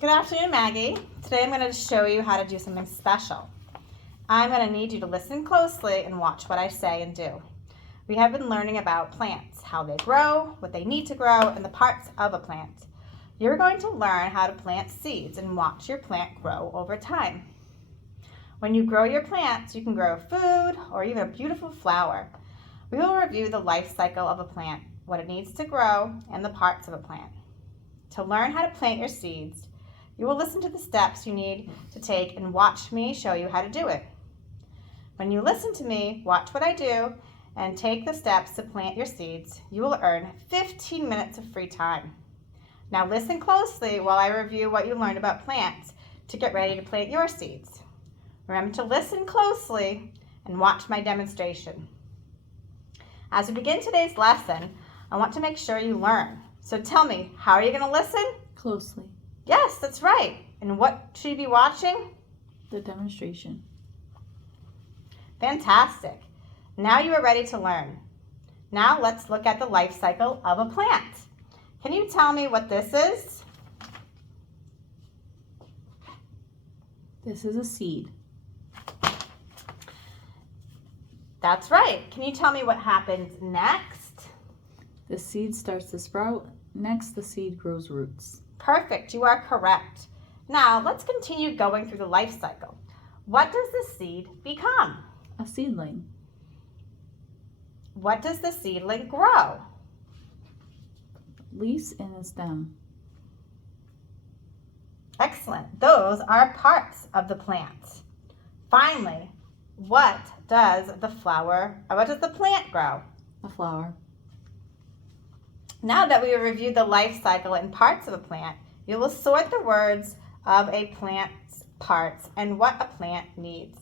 Good afternoon, Maggie. Today I'm going to show you how to do something special. I'm going to need you to listen closely and watch what I say and do. We have been learning about plants, how they grow, what they need to grow, and the parts of a plant. You're going to learn how to plant seeds and watch your plant grow over time. When you grow your plants, you can grow food or even a beautiful flower. We will review the life cycle of a plant, what it needs to grow, and the parts of a plant. To learn how to plant your seeds, you will listen to the steps you need to take and watch me show you how to do it. When you listen to me, watch what I do, and take the steps to plant your seeds, you will earn 15 minutes of free time. Now listen closely while I review what you learned about plants to get ready to plant your seeds. Remember to listen closely and watch my demonstration. As we begin today's lesson, I want to make sure you learn. So tell me, how are you going to listen? Closely. Yes, that's right. And what should you be watching? The demonstration. Fantastic. Now you are ready to learn. Now let's look at the life cycle of a plant. Can you tell me what this is? This is a seed. That's right. Can you tell me what happens next? The seed starts to sprout. Next, the seed grows roots. Perfect. You are correct. Now let's continue going through the life cycle. What does the seed become? A seedling. What does the seedling grow? Leaves and a stem. Excellent. Those are parts of the plant. Finally, what does the plant grow? A flower. Now that we have reviewed the life cycle and parts of a plant, you will sort the words of a plant's parts and what a plant needs.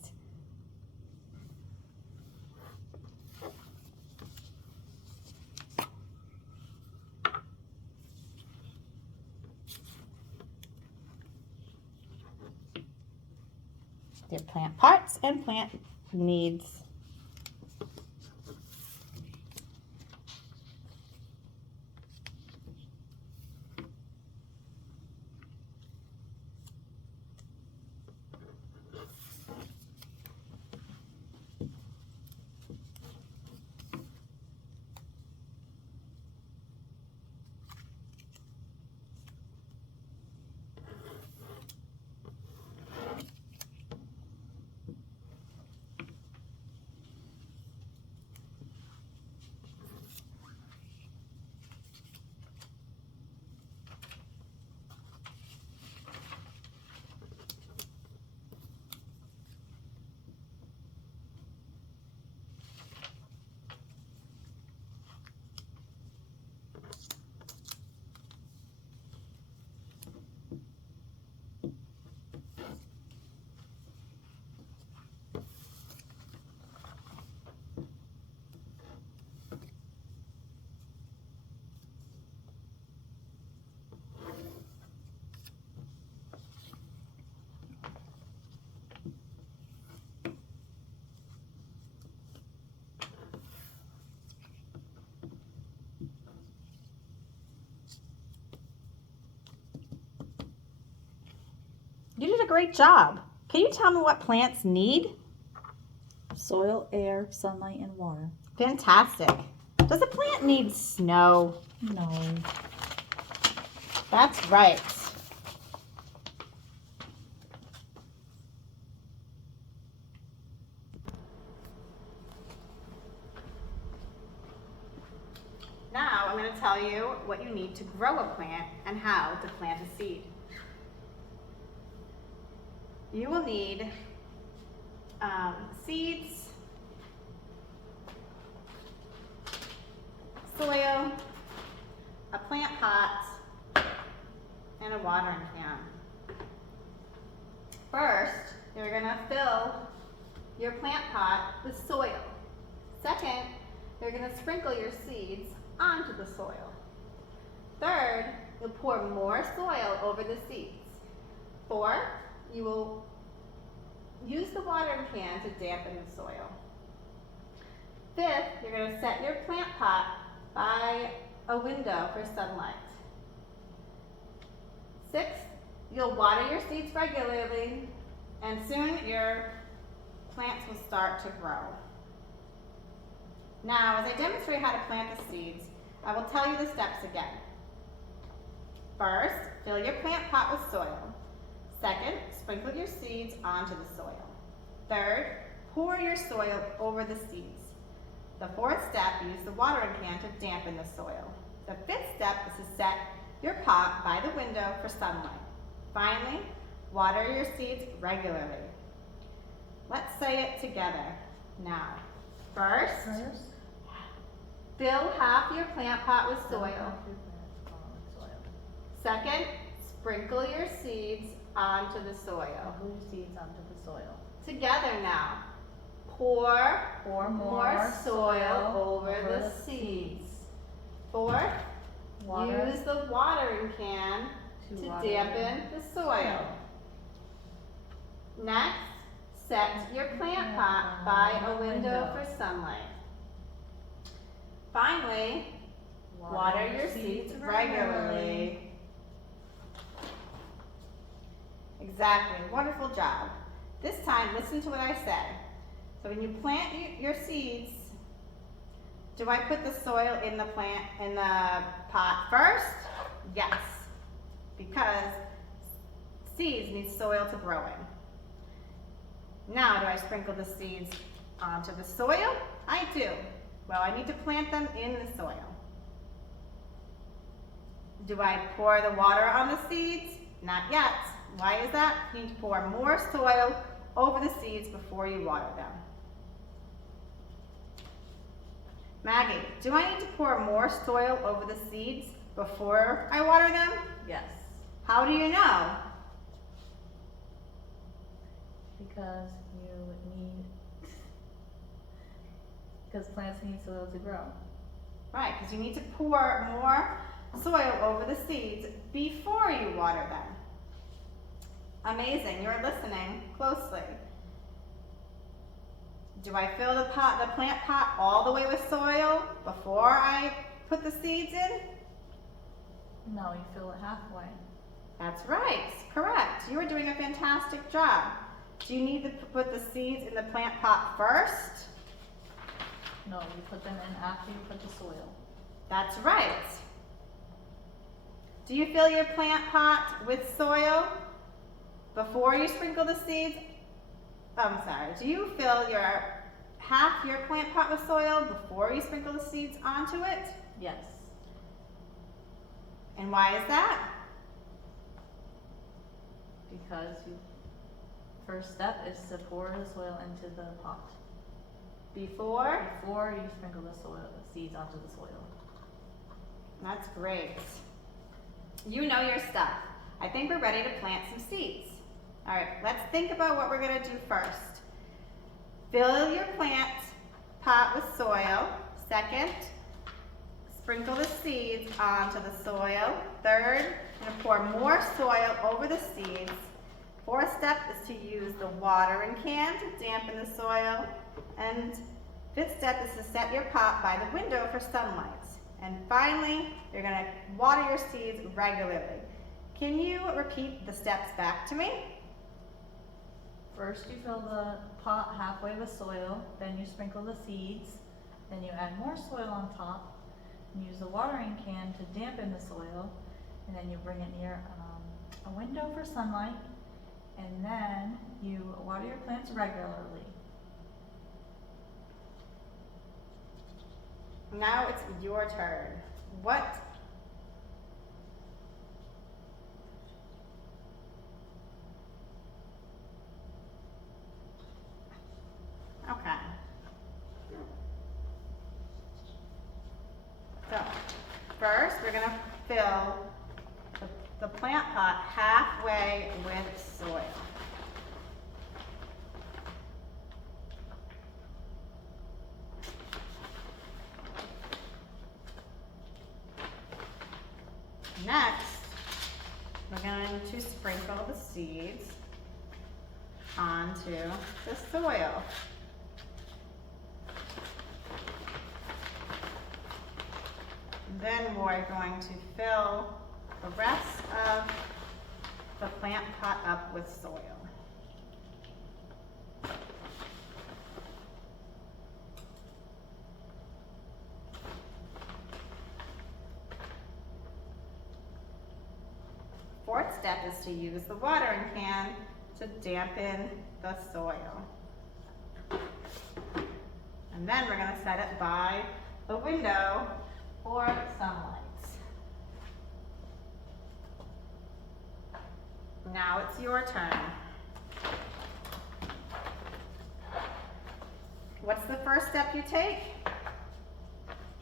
Your plant parts and plant needs. You did a great job. Can you tell me what plants need? Soil, air, sunlight, and water. Fantastic. Does a plant need snow? No. That's right. Now I'm going to tell you what you need to grow a plant and how to plant a seed. You will need seeds, soil, a plant pot, and a watering can. First, you're going to fill your plant pot with soil. Second, you're going to sprinkle your seeds onto the soil. Third, you'll pour more soil over the seeds. Fourth, you will use the watering can to dampen the soil. Fifth, you're going to set your plant pot by a window for sunlight. Sixth, You'll water your seeds regularly, and soon your plants will start to grow. Now, as I demonstrate how to plant the seeds, I will tell you the steps again. First, fill your plant pot with soil. Second, sprinkle your seeds onto the soil. Third, pour your soil over the seeds. The fourth step, use the watering can to dampen the soil. The fifth step is to set your pot by the window for sunlight. Finally, water your seeds regularly. Let's say it together now. First, fill half your plant pot with soil. Second, sprinkle your seeds onto the soil. Together now. Pour more soil over the seeds. Fourth, use the watering can to dampen the soil. Next, set your plant pot by a window for sunlight. Finally, water your seeds regularly. Exactly, wonderful job. This time, listen to what I say. So when you plant your seeds, do I put the soil in the pot first? Yes, because seeds need soil to grow in. Now, do I sprinkle the seeds onto the soil? I do. Well, I need to plant them in the soil. Do I pour the water on the seeds? Not yet. Why is that? You need to pour more soil over the seeds before you water them. Maggie, do I need to pour more soil over the seeds before I water them? Yes, How do you know? because plants need soil to grow. Right, because you need to pour more soil over the seeds before you water them. Amazing, you're listening closely. Do I fill the plant pot all the way with soil before I put the seeds in? No, you fill it halfway. That's right, correct. You are doing a fantastic job. Do you need to put the seeds in the plant pot first? No, you put them in after you put the soil. That's right. Do you fill your plant pot with soil before you sprinkle the seeds? Do you fill half your plant pot with soil before you sprinkle the seeds onto it? Yes, And why is that? because first step is to pour the soil into the pot Before? before you sprinkle the seeds onto the soil. That's great. You know your stuff. I think we're ready to plant some seeds. All right, let's think about what we're gonna do first. Fill your plant pot with soil. Second, sprinkle the seeds onto the soil. Third, I'm gonna pour more soil over the seeds. Fourth step is to use the watering can to dampen the soil. And fifth step is to set your pot by the window for sunlight. And finally, you're gonna water your seeds regularly. Can you repeat the steps back to me? First, you fill the pot halfway with soil, then you sprinkle the seeds, then you add more soil on top, and use the watering can to dampen the soil, and then you bring it near a window for sunlight, and then you water your plants regularly. Now it's your turn. What? Okay. So, first we're gonna fill the plant pot halfway with soil. Next, we're going to sprinkle the seeds onto the soil. Then we're going to fill the rest of the plant pot up with soil. Fourth step is to use the watering can to dampen the soil. And then we're going to set it by the window or sunlight. Now it's your turn. What's the first step you take?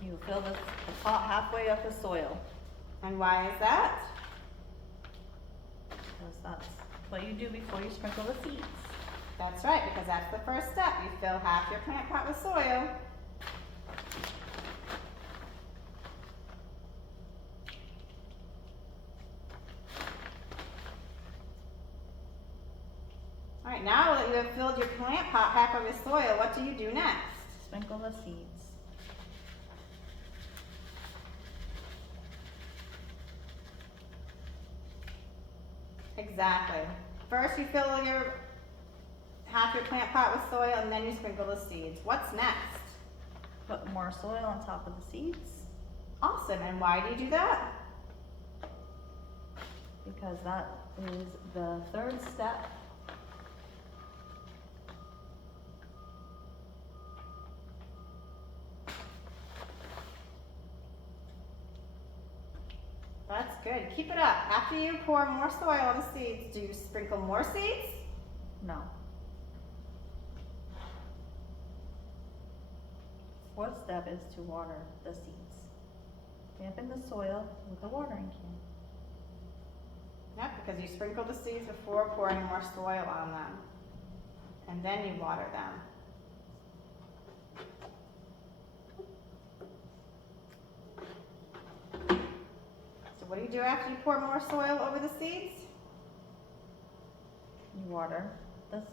You fill the pot halfway up with soil. And why is that? Because that's what you do before you sprinkle the seeds. That's right, because that's the first step. You fill half your plant pot with soil. All right, now that you have filled your plant pot halfway with soil, what do you do next? Sprinkle the seeds. Exactly. First you fill half your plant pot with soil and then you sprinkle the seeds. What's next? Put more soil on top of the seeds Awesome, and why do you do that? because that is the third step. That's good. Keep it up. After you pour more soil on the seeds, do you sprinkle more seeds? No. Fourth step is to water the seeds. Dampen the soil with a watering can. Yep, because you sprinkle the seeds before pouring more soil on them. And then you water them. So what do you do after you pour more soil over the seeds? You water the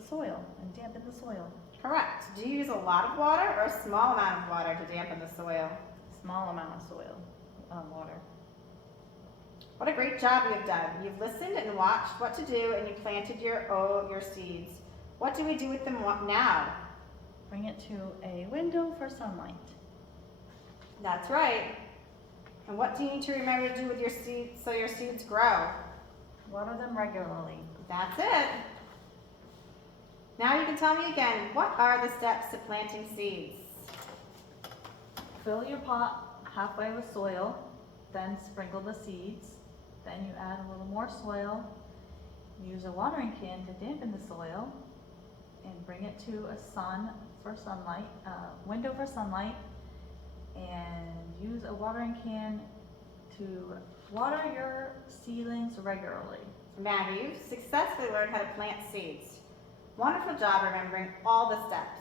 soil and dampen the soil. Correct. Do you use a lot of water or a small amount of water to dampen the soil? Small amount of soil, water. What a great job you have done. You've listened and watched what to do and you planted your seeds. What do we do with them now? Bring it to a window for sunlight. That's right. And what do you need to remember to do with your seeds so your seeds grow? Water them regularly. That's it. Now you can tell me again, what are the steps to planting seeds? Fill your pot halfway with soil, then sprinkle the seeds. Then you add a little more soil. Use a watering can to dampen the soil and bring it to a window for sunlight, and use a watering can to water your seedlings regularly. Maggie, you've successfully learned how to plant seeds. Wonderful job remembering all the steps.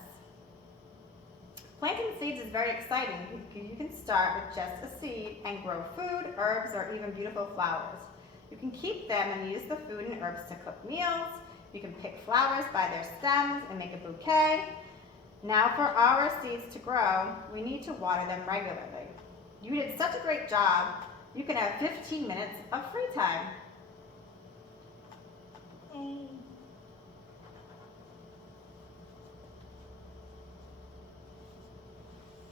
Planting seeds is very exciting. You can start with just a seed and grow food, herbs, or even beautiful flowers. You can keep them and use the food and herbs to cook meals. You can pick flowers by their stems and make a bouquet. Now for our seeds to grow, we need to water them regularly. You did such a great job, you can have 15 minutes of free time. Yay.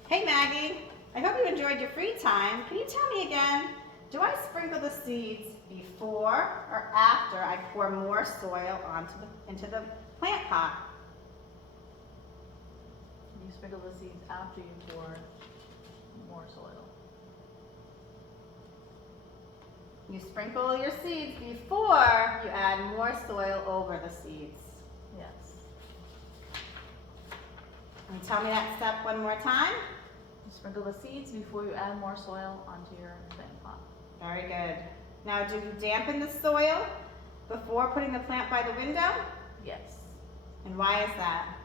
Hey Maggie, I hope you enjoyed your free time. Can you tell me again, do I sprinkle the seeds before or after I pour more soil into the plant pot? You sprinkle the seeds after you pour more soil. You sprinkle your seeds before you add more soil over the seeds. Yes. Can you tell me that step one more time? You sprinkle the seeds before you add more soil onto your plant pot. Very good. Now do you dampen the soil before putting the plant by the window? Yes. And why is that?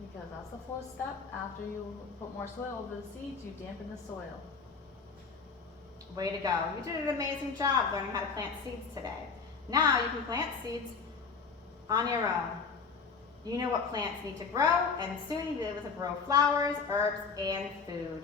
Because that's the fourth step. After you put more soil over the seeds, you dampen the soil. Way to go. You did an amazing job learning how to plant seeds today. Now you can plant seeds on your own. You know what plants need to grow, and soon you'll be able to grow flowers, herbs, and food.